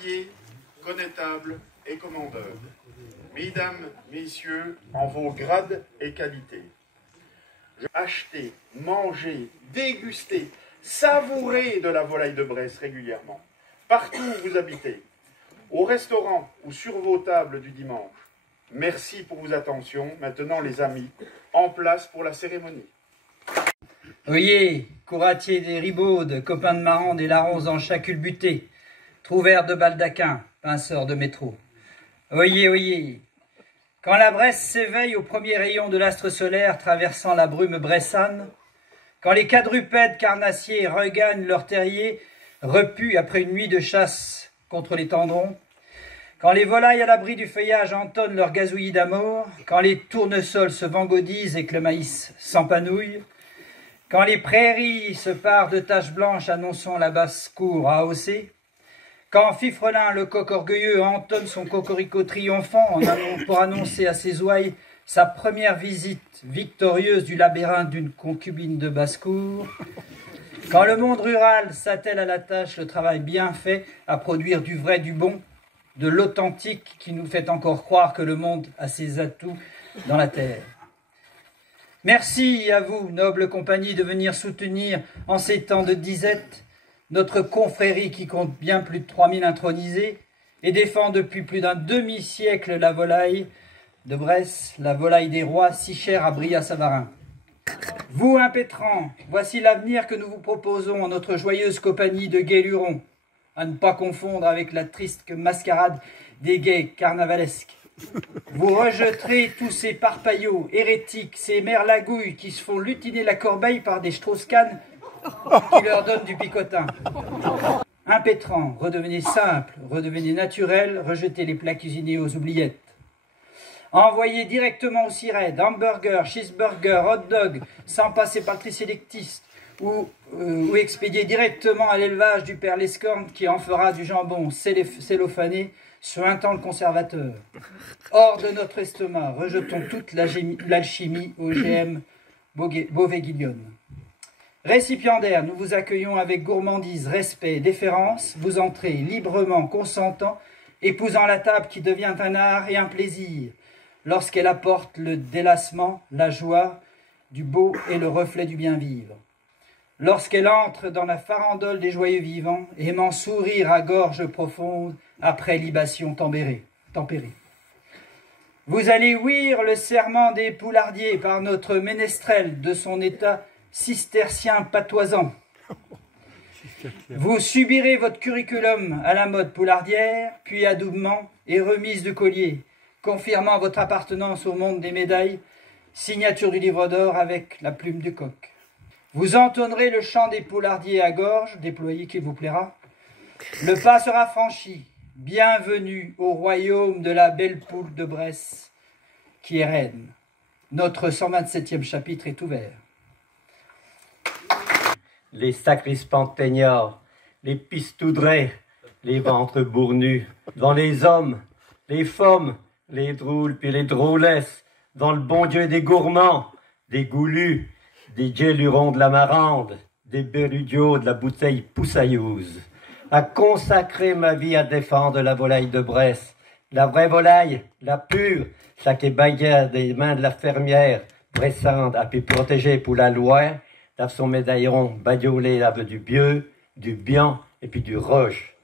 chevaliers, connétables et commandeurs, mesdames, messieurs, en vos grades et qualités, achetez, mangez, dégustez, savourez de la volaille de Bresse régulièrement, partout où vous habitez, au restaurant ou sur vos tables du dimanche. Merci pour vos attentions. Maintenant, les amis, en place pour la cérémonie. Oyez, couratiers des Ribaudes, copains de Marans, des larrons en chaculbutés, trouvères de baldaquin, pinceurs de métro. Oyez, oyez, quand la Bresse s'éveille au premier rayon de l'astre solaire traversant la brume bressane, quand les quadrupèdes carnassiers regagnent leur terrier, repus après une nuit de chasse contre les tendrons, quand les volailles à l'abri du feuillage entonnent leur gazouillis d'amour, quand les tournesols se vangaudisent et que le maïs s'empanouille, quand les prairies se parent de taches blanches annonçant la basse-cour à hausser, quand Fifrelin, le coq orgueilleux, entonne son cocorico triomphant pour annoncer à ses ouailles sa première visite victorieuse du labyrinthe d'une concubine de basse-cour, quand le monde rural s'attelle à la tâche, le travail bien fait à produire du vrai, du bon, de l'authentique qui nous fait encore croire que le monde a ses atouts dans la terre. Merci à vous, noble compagnie, de venir soutenir en ces temps de disette notre confrérie qui compte bien plus de 3000 intronisés et défend depuis plus d'un demi-siècle la volaille de Bresse, la volaille des rois, si chère à Brillat-Savarin. Vous, impétrants, voici l'avenir que nous vous proposons en notre joyeuse compagnie de gays lurons, à ne pas confondre avec la triste mascarade des gays carnavalesques. Vous rejetterez tous ces parpaillots hérétiques, ces merlagouilles qui se font lutiner la corbeille par des Strauss-Kahn qui leur donnent du picotin. Impétrants, redevenez simples, redevenez naturels, rejetez les plats cuisinés aux oubliettes. Envoyez directement au Cired, hamburger, cheeseburger, hot dog, sans passer par le trisélectiste, ou expédiez directement à l'élevage du père Lescorne qui en fera du jambon cellophané, suintant le conservateur. Hors de notre estomac, rejetons toute l'alchimie OGM Beauvais-Guignonne. Récipiendaires, nous vous accueillons avec gourmandise, respect, déférence. Vous entrez librement, consentant, épousant la table qui devient un art et un plaisir, lorsqu'elle apporte le délassement, la joie, du beau et le reflet du bien vivre. Lorsqu'elle entre dans la farandole des joyeux vivants, aimant sourire à gorge profonde après libation tempérée. Vous allez ouïr le serment des poulardiers par notre ménestrel de son état cistercien patoisant. Vous subirez votre curriculum à la mode poulardière, puis adoubement et remise de collier, confirmant votre appartenance au monde des médailles, signature du livre d'or avec la plume du coq. Vous entonnerez le chant des poulardiers à gorge, déployé qui vous plaira. Le pas sera franchi. Bienvenue au royaume de la belle poule de Bresse, qui est reine. Notre 127e chapitre est ouvert. Les sacrispants teignards, les pistoudrés, les ventres bournus, devant les hommes, les femmes, les drôles puis les drôlesses, dans le bon Dieu des gourmands, des goulus, des gélurons de la marande, des berudios de la bouteille poussailleuse, à consacrer ma vie à défendre la volaille de Bresse, la vraie volaille, la pure, ça qui est baillée des mains de la fermière, bressante, à pu protéger pour la loi, dans son médaillon badiolé avec du bieux, du bian et puis du roche.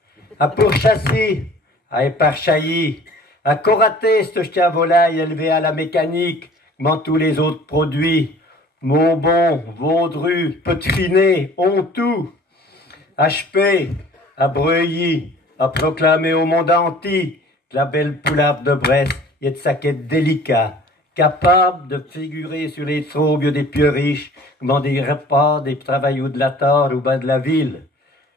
À pourchasser, à éparchaillir, à corater ce chien volaille élevé à la mécanique, comme tous les autres produits, Maubon, Vaudru, Potriné, Hontou, HP, à Breuilly, à proclamer au monde entier que la belle poularde de Bresse est de saquet délicat, capable de figurer sur les troubles des pieux riches, comme des repas des travailloux de la Torre ou bas de la ville.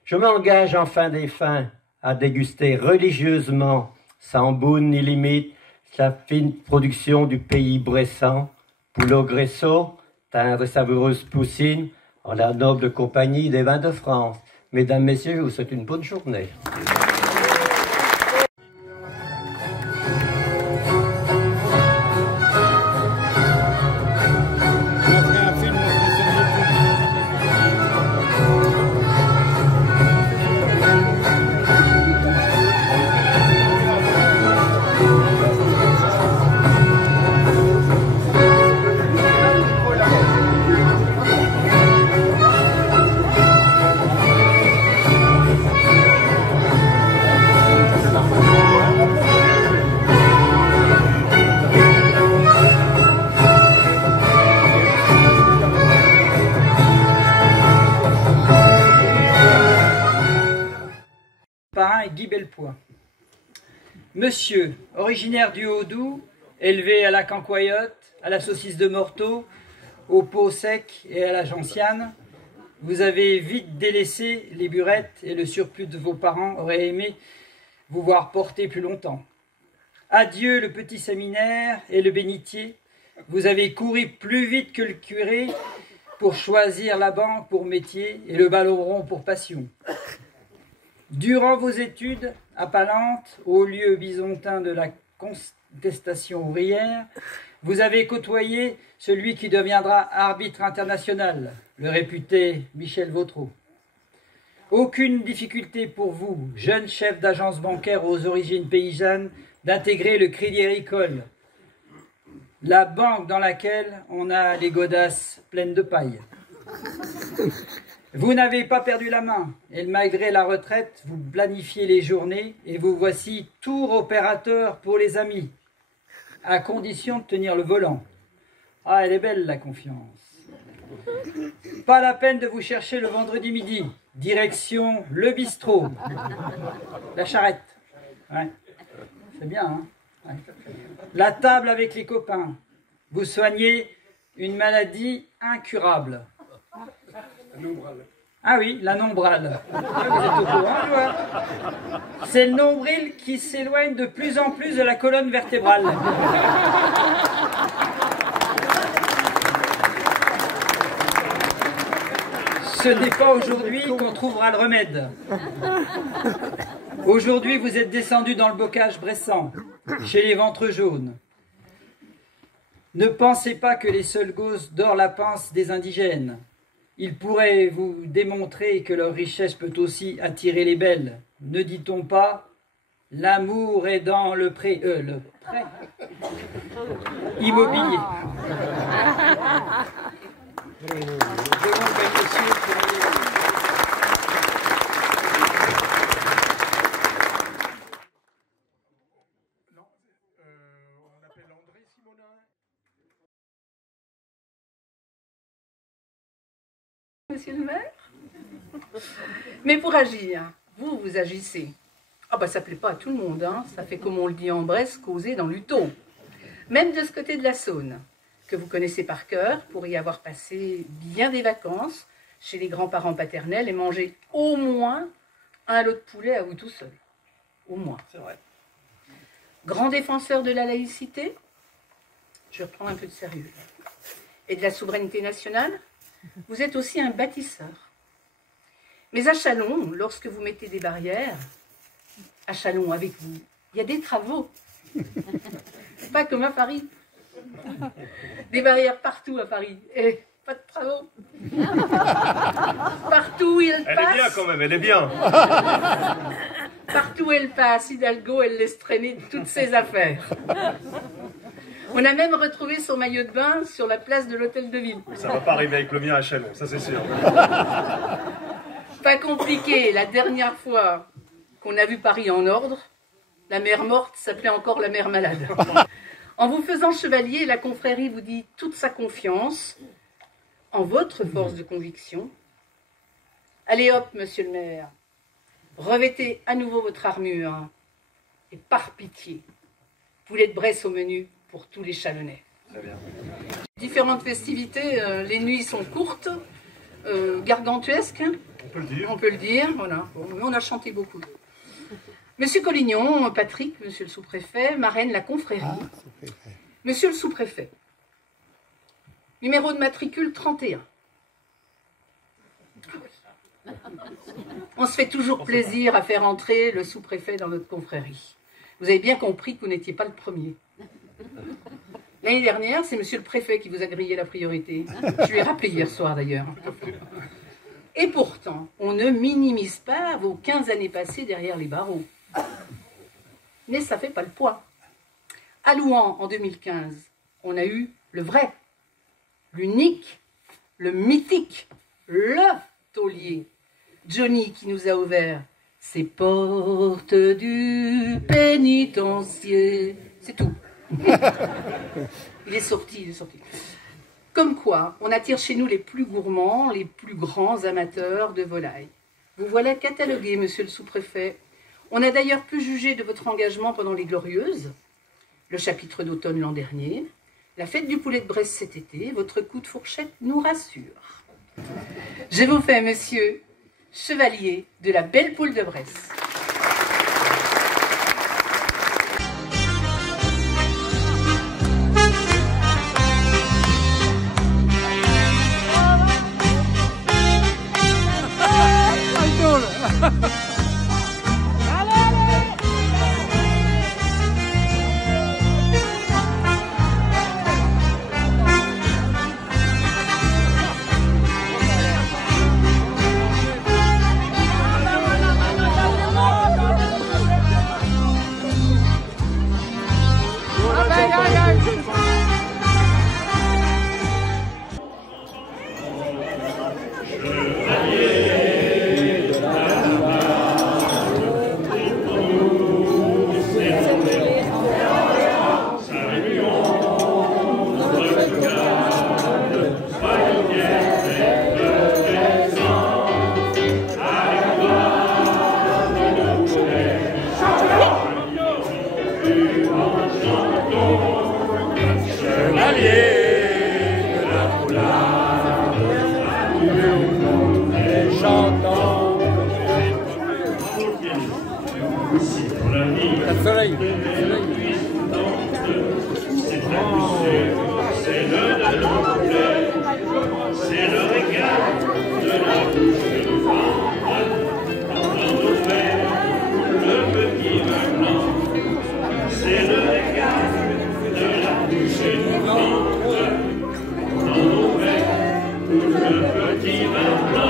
Je m'engage en fin des fins à déguster religieusement, sans boune ni limite, la fine production du pays bressant, Poulo Gresso, teint de savoureuse poussine, en la noble compagnie des vins de France. Mesdames, Messieurs, je vous souhaite une bonne journée. Guy Belpois. Monsieur, originaire du Haut-Doubs, élevé à la cancoyote, à la saucisse de Morteau, au pot sec et à la gentiane, vous avez vite délaissé les burettes et le surplus de vos parents auraient aimé vous voir porter plus longtemps. Adieu le petit séminaire et le bénitier, vous avez couru plus vite que le curé pour choisir la banque pour métier et le ballon rond pour passion. Durant vos études à Palante, au lieu bisontin de la contestation ouvrière, vous avez côtoyé celui qui deviendra arbitre international, le réputé Michel Vautreau. Aucune difficulté pour vous, jeune chef d'agence bancaire aux origines paysannes, d'intégrer le Crédit Agricole, la banque dans laquelle on a les godasses pleines de paille. Vous n'avez pas perdu la main, et malgré la retraite, vous planifiez les journées, et vous voici tour opérateur pour les amis, à condition de tenir le volant. Ah, elle est belle, la confiance. Pas la peine de vous chercher le vendredi midi. Direction le bistrot. La charrette. Ouais. C'est bien, hein? Ouais. La table avec les copains. Vous soignez une maladie incurable. Ah oui, la nombrale. Vous êtes au courant, tu vois? C'est le nombril qui s'éloigne de plus en plus de la colonne vertébrale. Ce n'est pas aujourd'hui qu'on trouvera le remède. Aujourd'hui, vous êtes descendu dans le bocage bressant, chez les ventres jaunes. Ne pensez pas que les seuls gosses dorent la panse des indigènes. Ils pourraient vous démontrer que leur richesse peut aussi attirer les belles. Ne dit-on pas « l'amour est dans le prêt immobilier ». Monsieur le maire? Mais pour agir, vous agissez. Ah bah ça plaît pas à tout le monde, hein. Ça fait comme on le dit en Bresse, causer dans l'Uton. Même de ce côté de la Saône, que vous connaissez par cœur, pour y avoir passé bien des vacances chez les grands-parents paternels et manger au moins un lot de poulet à vous tout seul. Au moins. C'est vrai. Grand défenseur de la laïcité, je reprends un peu de sérieux, et de la souveraineté nationale, vous êtes aussi un bâtisseur. Mais à Châlons, lorsque vous mettez des barrières, à Châlons avec vous, il y a des travaux. Pas comme à Paris. Des barrières partout à Paris. Et pas de travaux. Partout où elle passe. Elle est bien quand même, elle est bien. Partout où elle passe, Hidalgo, elle laisse traîner toutes ses affaires. On a même retrouvé son maillot de bain sur la place de l'hôtel de ville. Ça va pas arriver avec le mien à Chalon, ça c'est sûr. Pas compliqué, la dernière fois qu'on a vu Paris en ordre, la mère morte s'appelait encore la mère malade. En vous faisant chevalier, la confrérie vous dit toute sa confiance en votre force de conviction. Allez hop, monsieur le maire, revêtez à nouveau votre armure et par pitié, poulet de Bresse au menu pour tous les Chalonnais. Très bien. Différentes festivités, les nuits sont courtes, gargantuesques. On peut le dire. On peut le dire, voilà. Bon, mais on a chanté beaucoup. Monsieur Collignon, Patrick, monsieur le sous-préfet, marraine la confrérie. Monsieur le sous-préfet, numéro de matricule 31. On se fait toujours plaisir à faire entrer le sous-préfet dans notre confrérie. Vous avez bien compris que vous n'étiez pas le premier. L'année dernière, c'est monsieur le préfet qui vous a grillé la priorité. Je lui ai rappelé hier soir d'ailleurs. Et pourtant, on ne minimise pas vos 15 années passées derrière les barreaux. Mais ça ne fait pas le poids. À Louhans, en 2015, on a eu le vrai, l'unique, le mythique, le taulier. Johnny qui nous a ouvert ses portes du pénitencier. C'est tout. Il est sorti, il est sorti. Comme quoi, on attire chez nous les plus gourmands, les plus grands amateurs de volailles. Vous voilà catalogué, monsieur le sous-préfet, On a d'ailleurs pu juger de votre engagement pendant les Glorieuses, le chapitre d'automne l'an dernier, la fête du poulet de Bresse cet été. Votre coup de fourchette nous rassure. Je vous fais, monsieur, chevalier de la belle poule de Bresse. Le petit vin blanc.